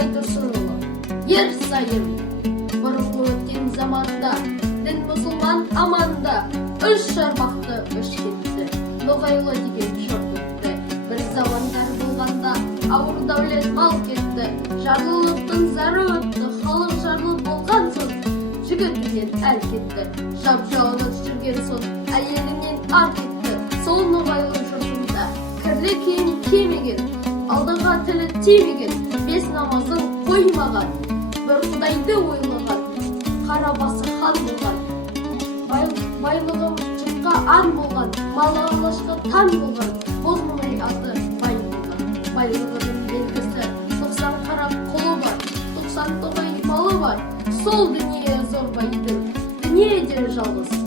Байтұрсынұлы. Ер сайын бұрынғы өткен заманда дін мұсылман аманда үш шарбақты үш кетті, ноғайлы деген шорт өтті. Бір замандар болғанда ауыр дәулет мал кетті, жарлылықтың зары өтті, халық жарлы болған соң жігітінен әл кетті. Жап-жалғыз жүрген соң әйелінен ар кетті. Сол ноғайлы жұртында кірлі киім кимеген, алдыға тілі тимеген, бес намазын қоймаған, бір құдайды ойлаған, қара басы хан болған, байлығы жұртқа ан болған, малы алашқа тан болған, бозмұнай аты бай болған. Байлығының белгісі 90 қара құлы бар, 90 тоғай малы бар. Сол дүние зор байдың, дүниеде жалғыз